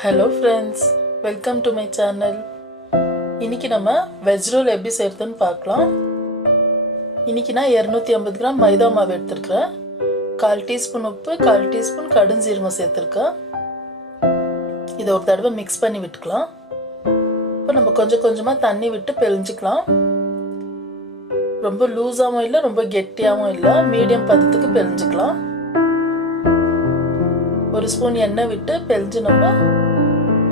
Hello friends, welcome to my channel. இன்னைக்கு நம்ம veg role எப்படி செய்யறதுன்னு பார்க்கலாம். இன்னைக்கு நான் 250 கிராம் மைதா மாவு எடுத்துக்கிறேன். 1/4 டீஸ்பூன் உப்பு, 1/4 டீஸ்பூன் கடுஞ்சீரகம் சேர்த்துருக்கேன். இதை ஒரு தடவை மிக்ஸ் பண்ணி விட்டுக்கலாம். இப்போ நம்ம கொஞ்சம் கொஞ்சமாக தண்ணி விட்டு பிழிஞ்சிக்கலாம். ரொம்ப லூஸாகவும் இல்லை, ரொம்ப கெட்டியாகவும் இல்லை, மீடியம் பதத்துக்கு பிழிஞ்சிக்கலாம். ஒரு ஸ்பூன் எண்ணெய் விட்டு பிழிஞ்சு நம்ம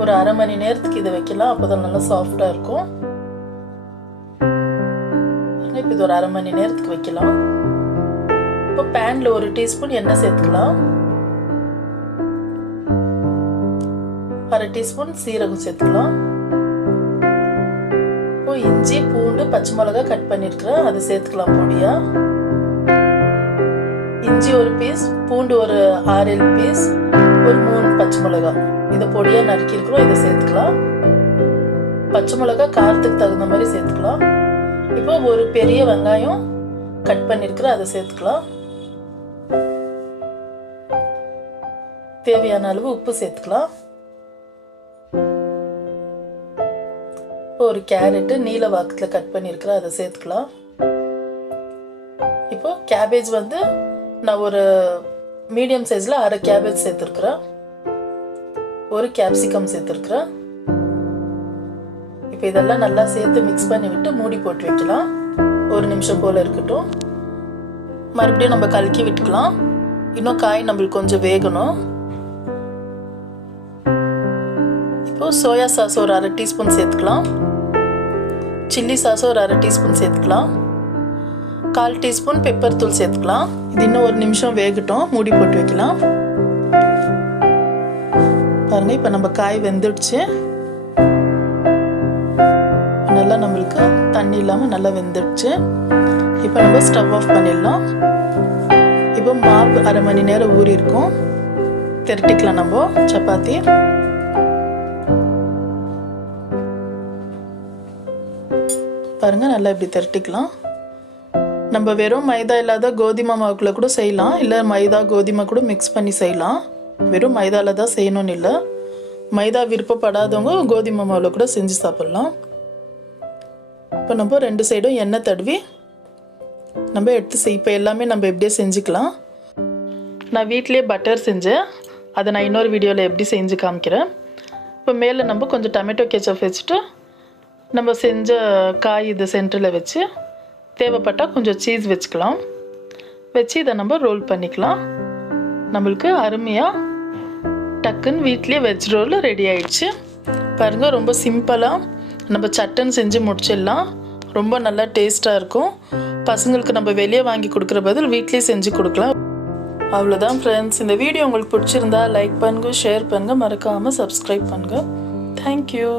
ஒரு அரை மணி நேரத்துக்கு இதை வைக்கலாம். அப்போதான் நல்லா சாஃப்டாக இருக்கும். இப்போ இது ஒரு அரை மணி நேரத்துக்கு வைக்கலாம். இப்போ பேனில் 1 டீஸ்பூன் எண்ணெய் சேர்த்துக்கலாம். 1/2 டீஸ்பூன் சீரகம் சேர்த்துக்கலாம். இப்போ இஞ்சி, பூண்டு, பச்சை மிளகாய் கட் பண்ணியிருக்கிறேன், அதை சேர்த்துக்கலாம் பொடியா. இஞ்சி ஒரு பீஸ், பூண்டு ஒரு 6-7 பீஸ், ஒரு 3 பச்சை மிளகாய் இதை பொடியாக நறுக்கியிருக்கிறோம், இதை சேர்த்துக்கலாம். பச்சை மிளகாய் காரத்துக்கு தகுந்த மாதிரி சேர்த்துக்கலாம். இப்போ ஒரு பெரிய வெங்காயம் கட் பண்ணியிருக்கிறேன், அதை சேர்த்துக்கலாம். தேவையான அளவு உப்பு சேர்த்துக்கலாம். இப்போ ஒரு கேரட்டு நீல வாக்கத்தில் கட் பண்ணியிருக்கிறேன், அதை சேர்த்துக்கலாம். இப்போ கேபேஜ் நான் ஒரு மீடியம் சைஸில் 1/2 கேபேஜ் சேர்த்துருக்குறேன். ஒரு கேப்சிகம் சேர்த்துருக்குறேன். இப்போ இதெல்லாம் நல்லா சேர்த்து மிக்ஸ் பண்ணி விட்டு மூடி போட்டு வைக்கலாம். 1 நிமிஷம் போல் இருக்கட்டும். மறுபடியும் நம்ம கலக்கி விட்டுக்கலாம். இன்னும் காய் நம்மளுக்கு கொஞ்சம் வேகணும். இப்போ சோயா சாஸ் ஒரு 1/2 டீஸ்பூன் சேர்த்துக்கலாம். சில்லி சாஸ் ஒரு 1/2 டீஸ்பூன் சேர்த்துக்கலாம். 1/4 டீஸ்பூன் பெப்பர் தூள் சேர்த்துக்கலாம். இது இன்னும் 1 நிமிஷம் வேகட்டும், மூடி போட்டு வைக்கலாம். பாருங்க, இப்போ நம்ம காய் வெந்துடுச்சு. நல்லா நம்மளுக்கு தண்ணி இல்லாமல் நல்லா வெந்துடுச்சு. இப்போ நம்ம ஸ்டவ் ஆஃப் பண்ணிடலாம். இப்போ மாவு அரை மணி நேரம் ஊறி இருக்கும். திரட்டிக்கலாம் நம்ம சப்பாத்தி. பாருங்க, நல்லா இப்படி திரட்டிக்கலாம். நம்ம வெறும் மைதா இல்லாத கோதுமை மாவுக்குள்ள கூட செய்யலாம், இல்லை மைதா கோதுமை கூட மிக்ஸ் பண்ணி செய்யலாம். வெறும் மைதாவில் தான் செய்யணும்னு இல்லை. மைதா விருப்பப்படாதவங்க கோதுமை மாவில் கூட செஞ்சு சாப்பிட்லாம். இப்போ நம்ம 2 சைடும் எண்ணெய் தடவி நம்ம எடுத்து இப்போ எல்லாமே நம்ம எப்படியே செஞ்சுக்கலாம். நான் வீட்டிலே பட்டர் செஞ்சேன், அதை நான் இன்னொரு வீடியோவில் எப்படி செஞ்சு காமிக்கிறேன். இப்போ மேலே நம்ம கொஞ்சம் டொமேட்டோ கெச்சப் வச்சுட்டு நம்ம செஞ்ச காய் இது சென்டரில் வச்சு தேவைப்பட்டால் கொஞ்சம் சீஸ் வச்சுக்கலாம். வச்சு இதை நம்ம ரோல் பண்ணிக்கலாம். நம்மளுக்கு அருமையாக டக்குன்னு வீட்லேயே வெஜ் ரோல் ரெடி ஆயிடுச்சு. பாருங்கள், ரொம்ப சிம்பிளாக நம்ம சட்டன் செஞ்சு முடிச்சிடலாம். ரொம்ப நல்லா டேஸ்ட்டாக இருக்கும். பசங்களுக்கு நம்ம வெளியே வாங்கி கொடுக்குற பதில் வீட்லேயே செஞ்சு கொடுக்கலாம். அவ்வளோதான் ஃப்ரெண்ட்ஸ். இந்த வீடியோ உங்களுக்கு பிடிச்சிருந்தா லைக் பண்ணுங்கள், ஷேர் பண்ணுங்கள், மறக்காமல் சப்ஸ்கிரைப் பண்ணுங்கள். தேங்க்யூ.